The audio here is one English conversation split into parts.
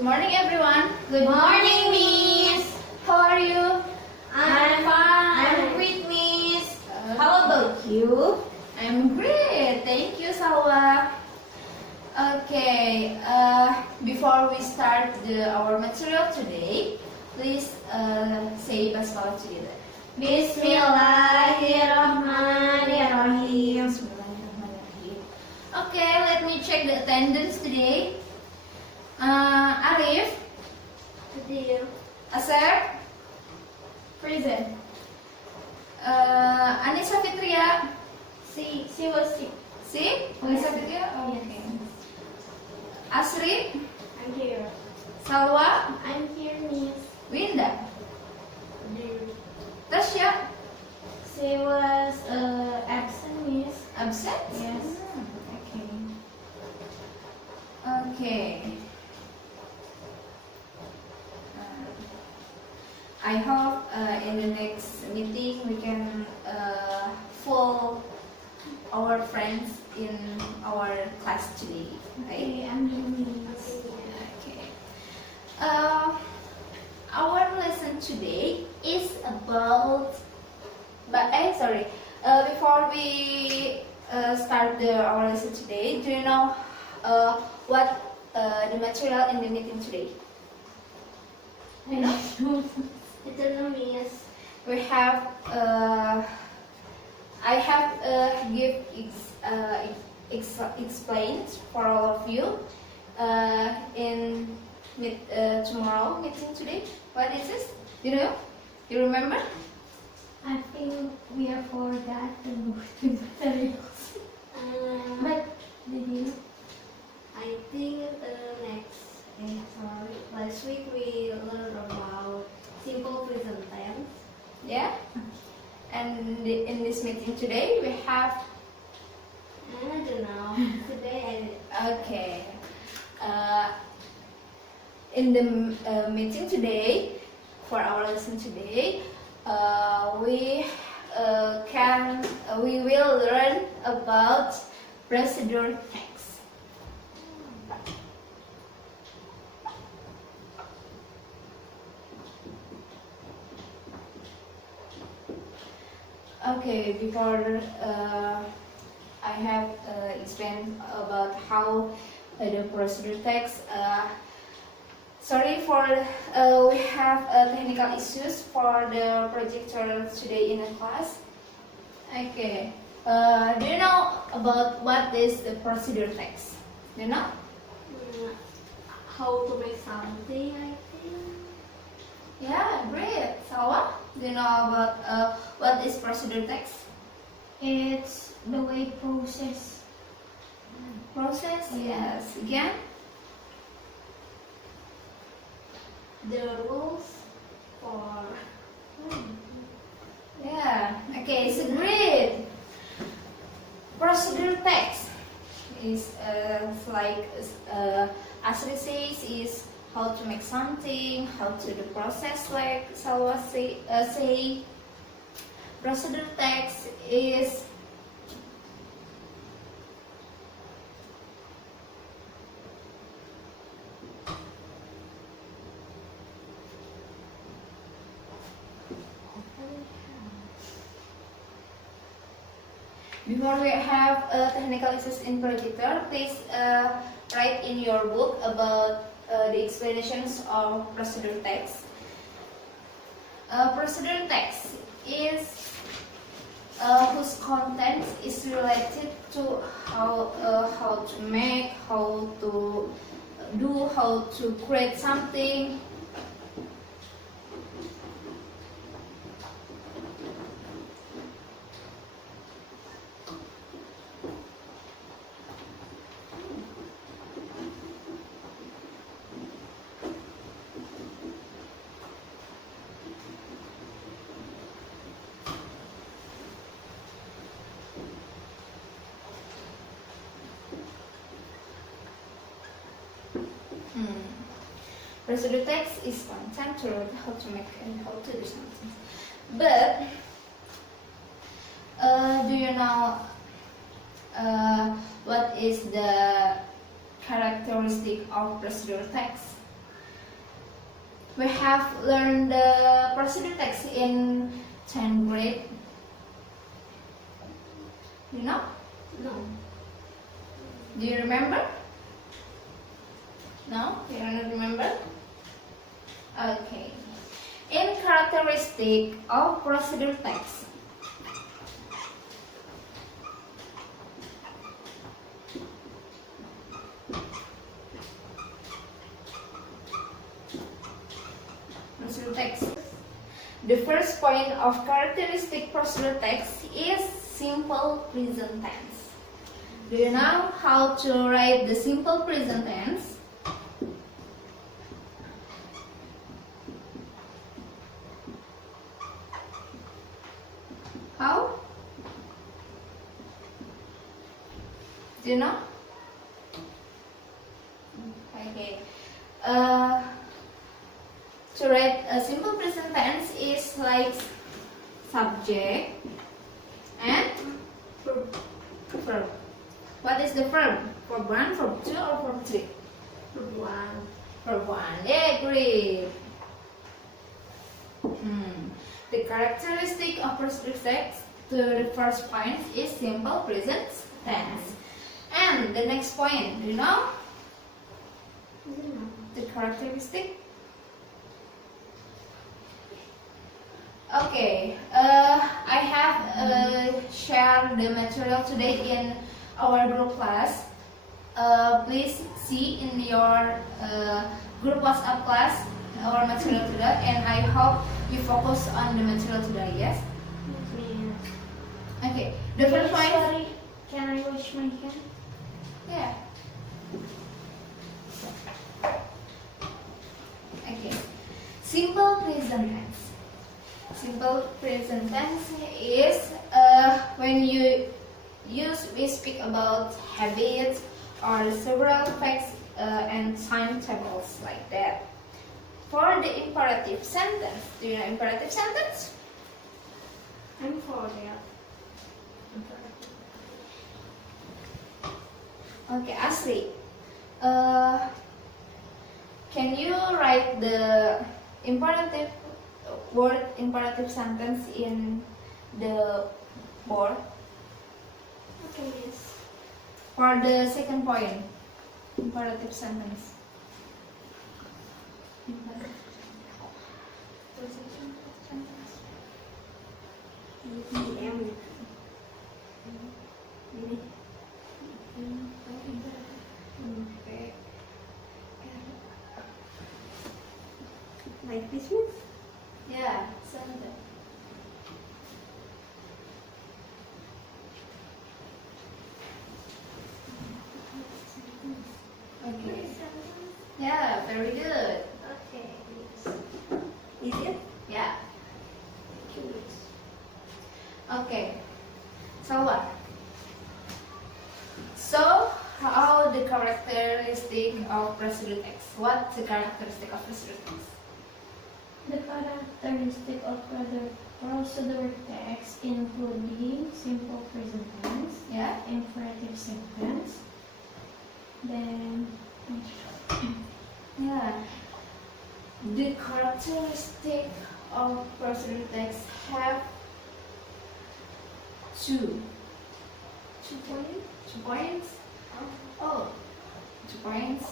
Good morning, everyone. Good morning, Miss. How are you? I'm fine. I'm great, Miss. How about you? I'm great. Thank you, Salwa. Okay. Before we start our material today, please say basmalah together. Bismillahirrahmanirrahim. Bismillahirrahmanirrahim. Okay, let me check the attendance today. Arif, Dear. Asep, Present. Anissa Fitria. She was sick. See? Anissa Fitria? Oh, okay. Asri, I'm here. Salwa, I'm here, Miss. Winda, Dear. Tasya, She was absent, Miss. absent? Yes. Okay. Okay. I hope in the next meeting we can full our friends in our class today. Right? Okay, I'm here, Miss. Okay. Our lesson today is about. Before we start our lesson today, do you know what the material in the meeting today? I don't know. I don't know, Miss. We have. I have give explained for all of you in tomorrow meeting today. What is this? You know? You remember? I think we are forgot to go to materials. But did you? I think last week we learned about simple present tense. Yeah. And in this meeting today we have. I don't know. Today Okay. In the meeting today, for our lesson today, we will learn about procedure text. Okay, before I have explained about how the procedure text. Sorry for we have technical issues for the projector today in the class. Okay. Do you know about what is the procedure text? Do you know? how to make something. I think. Yeah, great. Sawa, do you know about what is procedure text? It's the way process. Process? Yes. Again? The rules for. Yeah. Okay, so great. Procedure text is like Asri says is how to make something, how to do process like Salwa say. Procedure text is before we have technical issues in projector, please write in your book about the explanations of procedure text. Procedure text is whose content is related to how to make, how to do, how to create something. Procedure text is content to how to make and how to do something. But do you know what is the characteristic of procedural text? we have learned the procedure text in 10th grade. You know? No. Do you remember? No? You don't remember? Okay. In characteristic of procedure text. Procedure text. The first point of characteristic procedure text is simple present tense. Do you know how to write the simple present tense? How? Do you know? Okay. To write a simple present tense is like subject and verb. What is the verb? Verb 1, verb 2 or verb 3? Verb 1. Verb 1. Yeah, great. The characteristic of procedure text to the first point is simple present tense. And the next point, do you know? The characteristic? Okay, I have shared the material today in our group class. Please see in your group WhatsApp class our material today, and I hope you focus on the material today. Yes. Okay. The first point. Sorry, can I wash my hand? Yeah. Okay. Simple present tense. Simple present tense is when we speak about habits or several facts and timetables like that. For the imperative sentence, do you know imperative sentence? I'm for that. Okay, Asri. Can you write the imperative word imperative sentence in the board? Okay, yes. For the second point, imperative sentence. EM. Okay. Like this one? Yeah, sentence. Okay. Yeah, very good. Okay, yes. Is it? Yeah. Okay. So what? So how the characteristic of procedure text? What's the characteristic of procedure text? The characteristic of procedure text including simple present tense, Yeah. imperative sentence, then Yeah. The characteristic of procedure text have two. 2 points? 2 points? Oh, 2 points.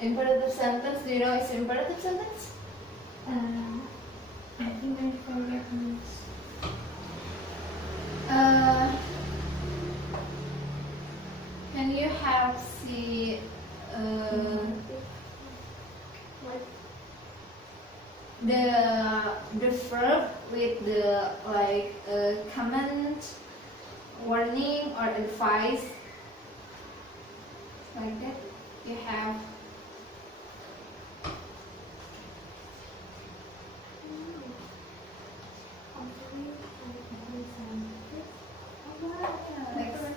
Imperative sentence. Do you know it's imperative sentence? I think I forget this. Can you have see What? the verb with the like comment, warning or advice like that? You have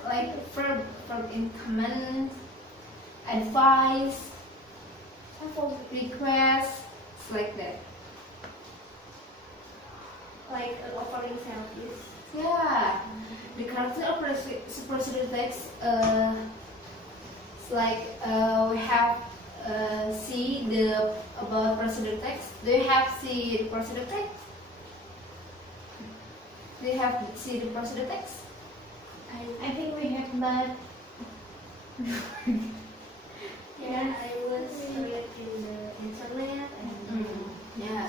like verb in comment, advice, request, like that. Like offering selfies. Yeah, the character of procedure text is like we have see the about procedure text? Do you have see the procedure text? Do you have see the procedure text? I think we have, but Yeah, I was read in the internet and Yeah.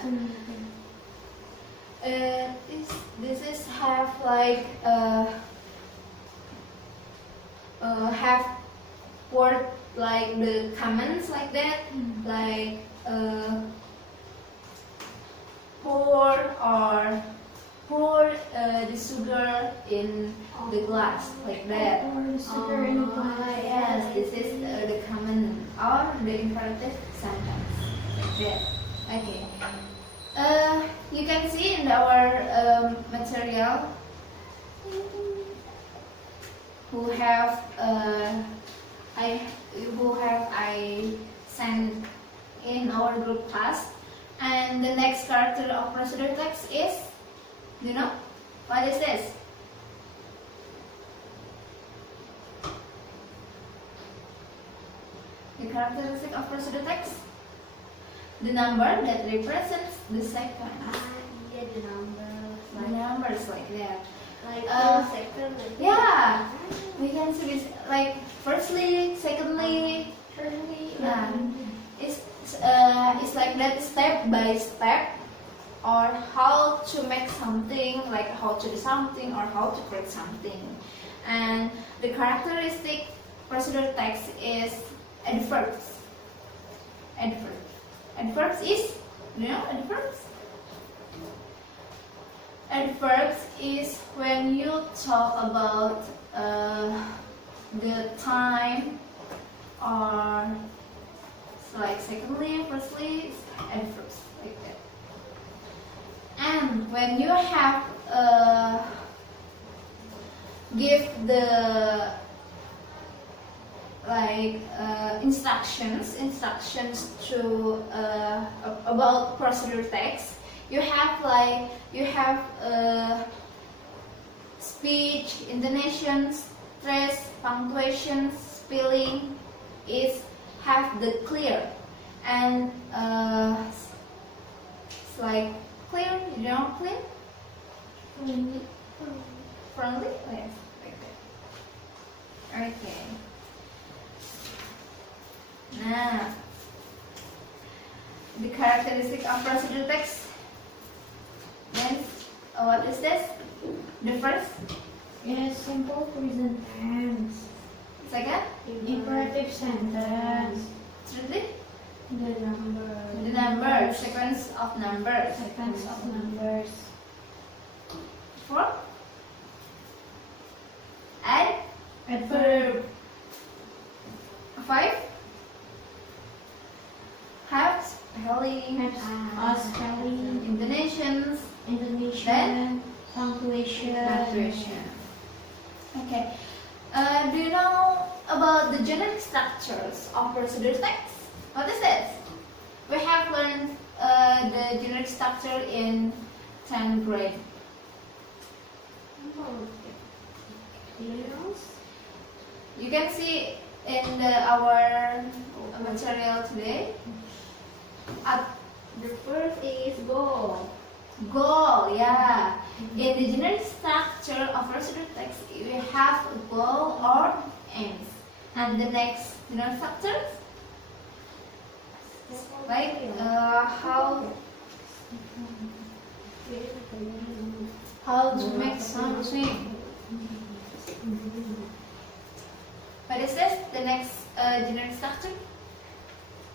This is have like have word like the comments like that, like pour or pour the sugar in the glass like that. or the sugar in the glass. Yes, this is the common or the imperative sentence like that. Okay. You can see in our material who have I sent in our group class, and the next character of procedure text is, do you know what is this? The characteristic of procedure text, the number that represents the sequence. yeah, the numbers The numbers like that. like second. Like Yeah, we can see this like firstly, secondly. Currently, Yeah. It's like that step by step, or how to make something, like how to do something or how to create something. And the characteristic procedure text is adverbs. Adverbs. Adverbs is, you know, adverbs? Adverbs is when you talk about the time, or like secondly, firstly, it's adverbs like that. And when you have give the like instructions to about procedure text, you have speech, intonation, stress, punctuation, spelling is have the clear, and it's like clear, you know, clear, friendly, yes, like that. Okay. Now, the characteristic of procedure text. Then, what is this? The first, yes, simple present tense. second, Imperative sentence. thirdly, The the number, sequence of numbers. sequence of numbers. Fourth, add. Adverb. Five, have spelling, Spelling. intonations, Intonation. Punctuation. punctuation. Okay. Do you know about the generic structures of procedure text? What is this? We have learned the generic structure in 10th grade. You can see in our material today. The first is goal. Goal, yeah. In the generic structure of procedure text, we have a goal or aims. And the next generic structure, like how to make something. What is this? The next generic structure.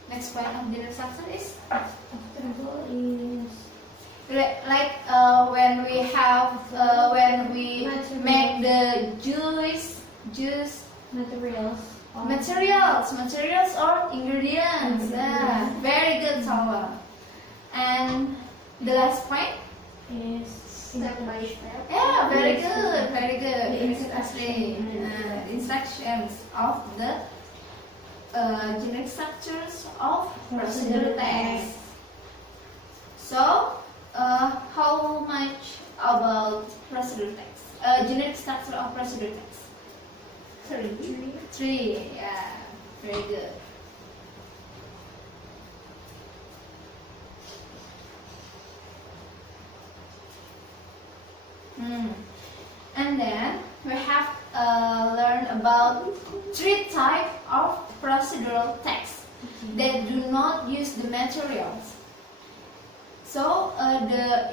Next point of generic structure is After goal is like when we have when we make the juice materials. materials or ingredients. Yeah, very good, Sawa. And the last point. Is Step by step. Yeah, very good, very The good. instruction. Instructions of the generic structures of procedure text. So, how much about procedure text? Generic structure of procedure text. Three. Yeah, very good. Hmm. And then we have learned about 3 types of procedural text that do not use the materials. So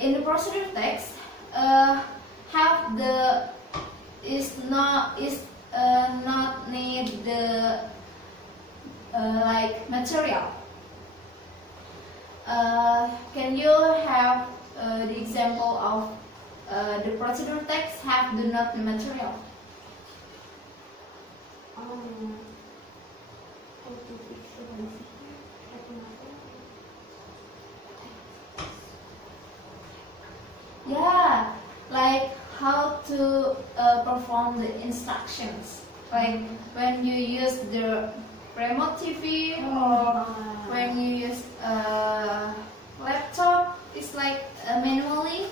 in the procedural text have the is not need the like material. Can you have the example of the procedural text have do not the material? How to fix the basic Yeah, like how to perform the instructions. Like when you use the remote TV or when you use a laptop, it's like manually.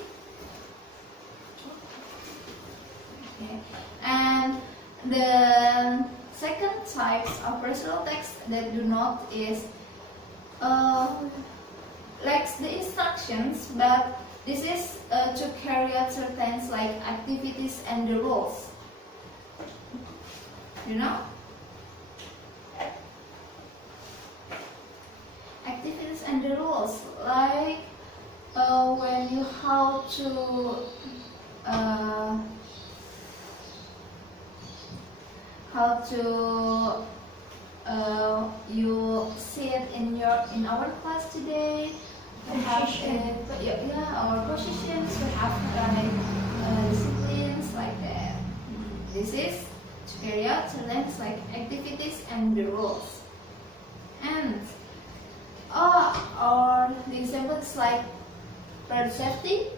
Okay. And the second types of personal text that do not is like the instructions, but this is to carry out certain like activities and the rules. You know? Activities and the rules, like when you how to you sit in our class today. We have our positions. We have like disciplines like that. This is to carry out certain like activities and the rules. And or the examples like road safety,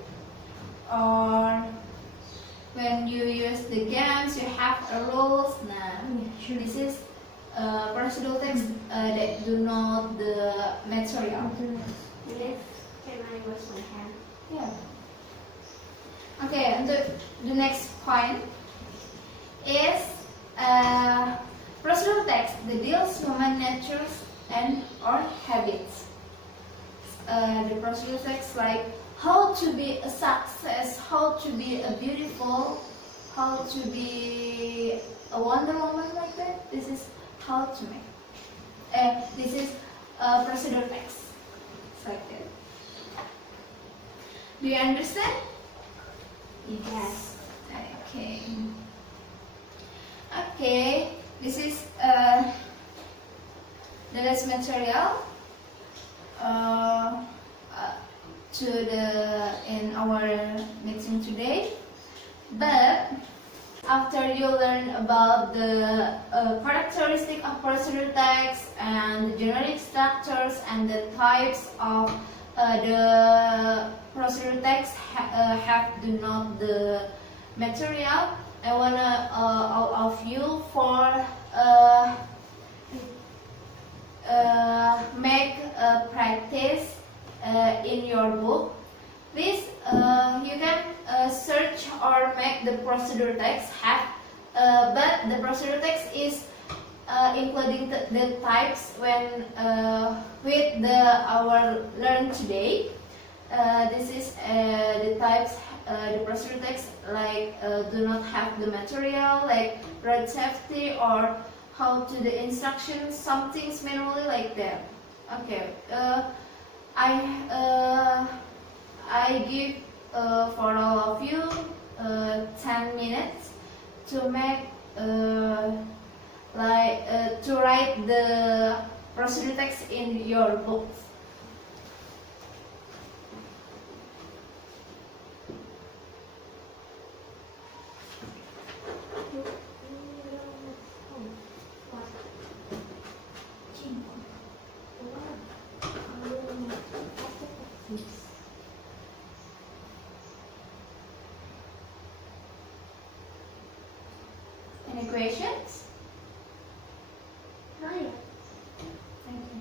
or when you use the games you have a rules. This is procedural text that do not the material. Yes. Can I wash my hand? Yeah. Okay, and the next point is procedural text that deals human natures and or habits. The procedural text like how to be a success, how to be a beautiful, how to be a Wonder Woman like that. This is how to make. This is procedural text. It's like that. Do you understand? Yes. Okay. Okay. This is the last material to in our meeting today. But after you learn about the characteristic of procedural text and the generic structures and the types of the procedural text have do not the material, I wanna all of you for make a practice in your book. Please, you can search or make the procedure text have, but the procedure text is including the types when with our learn today. This is the types the procedure text like do not have the material like road safety or how to the instructions, some things manually like that. Okay. I give for all of you 10 minutes to make to write the procedure text in your books. Any questions? Not yet. Thank you.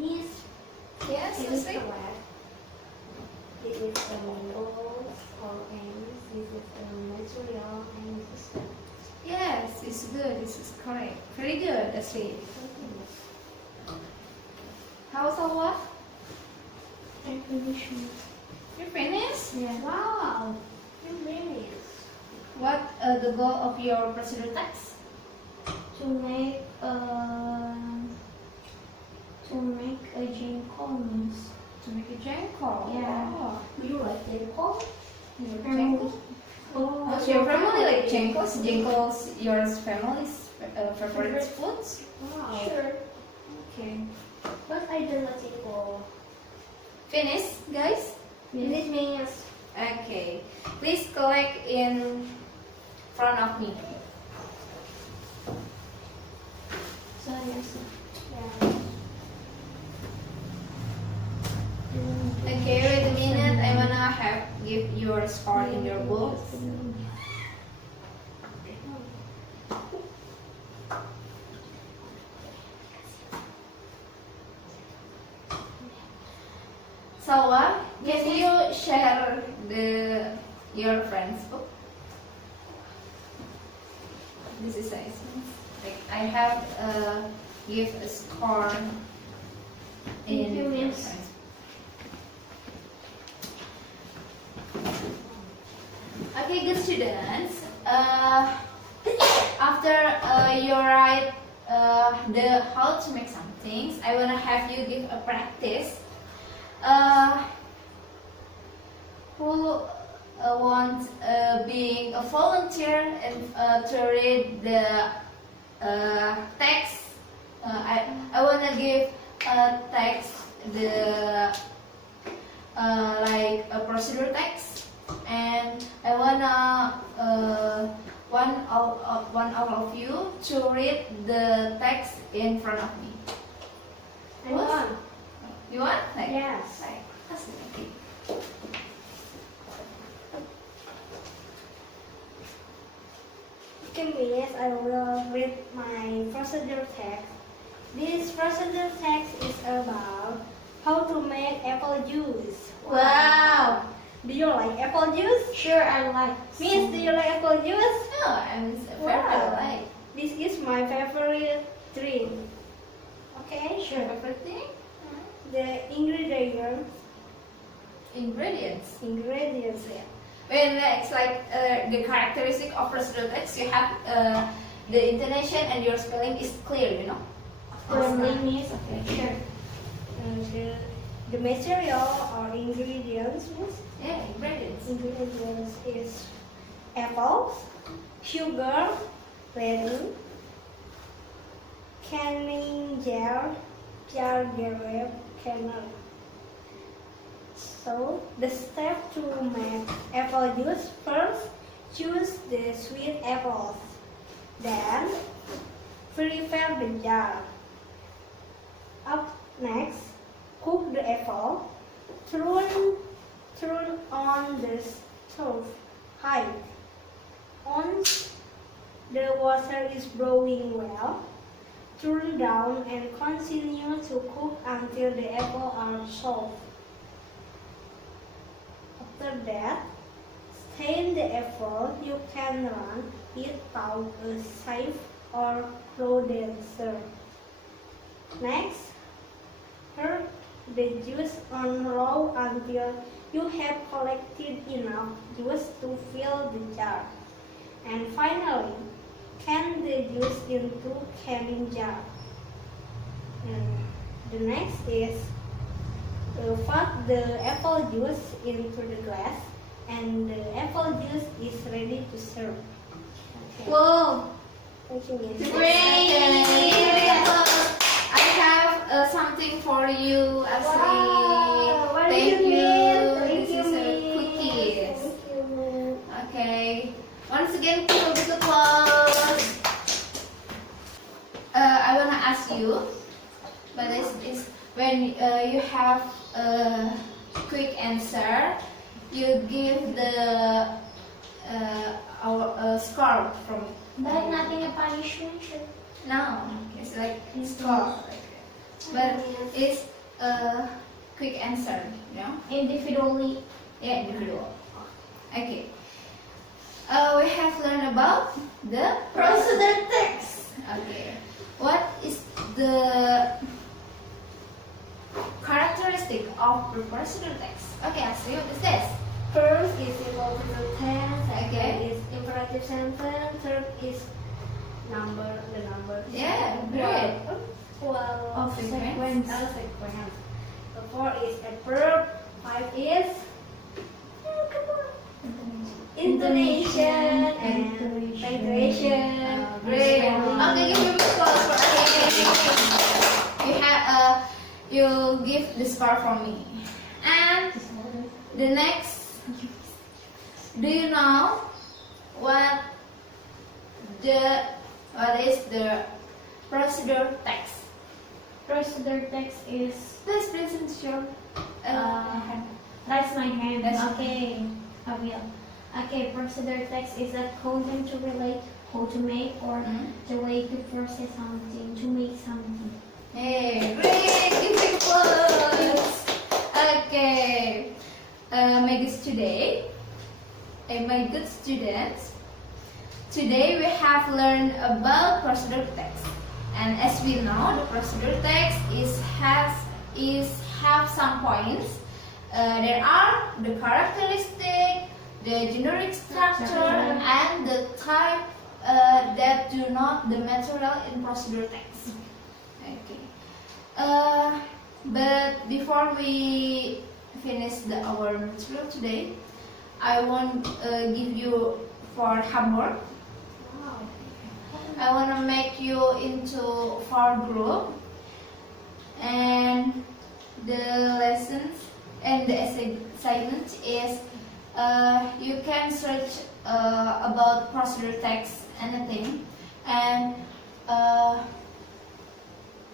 Yes. Yes, This is Leslie? correct. This is the goals or aims. This is the material and this is Yes, it's good. good. This is correct. Very good, Asri. How Salwa? I'm finished. You finished? Yeah. Wow, you finished. What the goal of your procedure text? To make a jingkongs. To make a jengkol. Yeah. Oh. Do you like jengkol? You like jengkol? What's your family like jengkols? Jengkols your family's favorite foods? Wow. Sure. Okay. But I don't like jengkol. Finish, guys? This means Okay. Please collect in front of me. So yes. yeah. Okay, wait a minute. I wanna give your score in your book. Salwa, can you share your friend's book? This is nice. Like I have give a score in Thank you, your miss. friend's book. Okay, good students. After you write the how to make some things, I wanna have you give a practice. Who wants being a volunteer and to read the text? I wanna give text the like a procedure text, and I wanna one of you to read the text in front of me. I want. You want? Like, Yes. like, that's okay. Yes, I will read my procedure text. This procedure text is about how to make apple juice. Wow. Do you like apple juice? Sure, I like. Miss, do you like apple juice? No, I'm Wow. favorite like This is my favorite drink. Okay, Sure. favorite thing. the ingredients. Ingredients. Yeah. When it's like the characteristic of procedure text, you have the intonation and your spelling is clear, you know. The name is okay. Sure. The material or ingredients means Yeah, ingredients. ingredients is apples, sugar, lemon, canning jar, grape, kernel. So the step to make apple juice: first, choose the sweet apples. Then, prepare the jar. Up next, cook the apple. Turn on the stove high. Once the water is boiling well, turn down and continue to cook until the apples are soft. After that, stain the apple. You can run it through a sieve or condenser. Next, pour the juice on low until you have collected enough juice to fill the jar. And finally, can the juice into canning jar. And the next is put the apple juice into the glass, and the apple juice is ready to serve. Okay. Whoa, Thank you, Miss. great! I have something for you, Asri. Wow, what Thank do you. Miss? Thank This you, is a Miss. cookies. Thank you, Miss. Okay. Once again, pull the close. I wanna ask you, but this is when you have a quick answer, you give the our score from. But nothing a punishment. Sure. No, it's like score, but it's a quick answer, you know. Individually. Yeah, individual. Okay. We have learned about the Procedure text. the characteristic of the procedure text? Okay, Asri, what is this? First is simple present tense. Second Okay. is imperative sentence. Third is the number. Yeah, great. Well, Of sequence. sequence. The fourth is adverb. Five is intonation and punctuation. Great. Okay, give me applause for you have you give the score for me. And the next, do you know what is the procedure text? Procedure text is Please present your hand. raise my hand. That's Okay, I will. Okay, procedure text is a content to relate how to make or the way to process something, to make something. Hey, great! Give me applause. Okay, my good students. Today we have learned about procedure text, and as we know, the procedure text have some points. There are the characteristic, the generic structure, and the type that do not the material in procedure text. Okay. But before we finish our material today, I want give you for homework. I want to make you into 4 group, and the lessons and the assignment is you can search about procedure text anything, and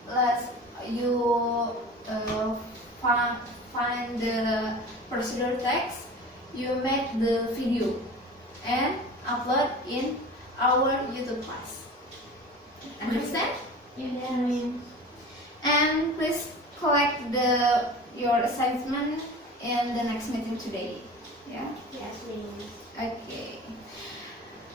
let's you find the procedure text, you make the video and upload in our YouTube class. Understand? Yeah. And please collect your assignment in the next meeting today. Yeah. Yes, please. Okay.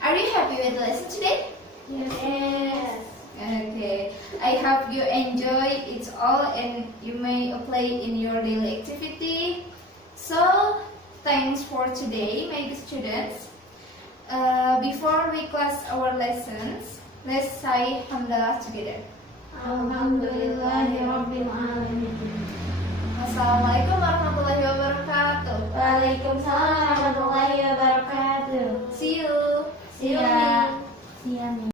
Are you happy with the lesson today? Yes. Okay. I hope you enjoy it all and you may apply in your daily activity. So, thanks for today, my good students. Before we class our lessons, let's say Alhamdulillah together. Alhamdulillahirabbil alamin. Wassalamualaikum warahmatullahi wabarakatuh. Waalaikumsalam warahmatullahi wabarakatuh. See you. See ya.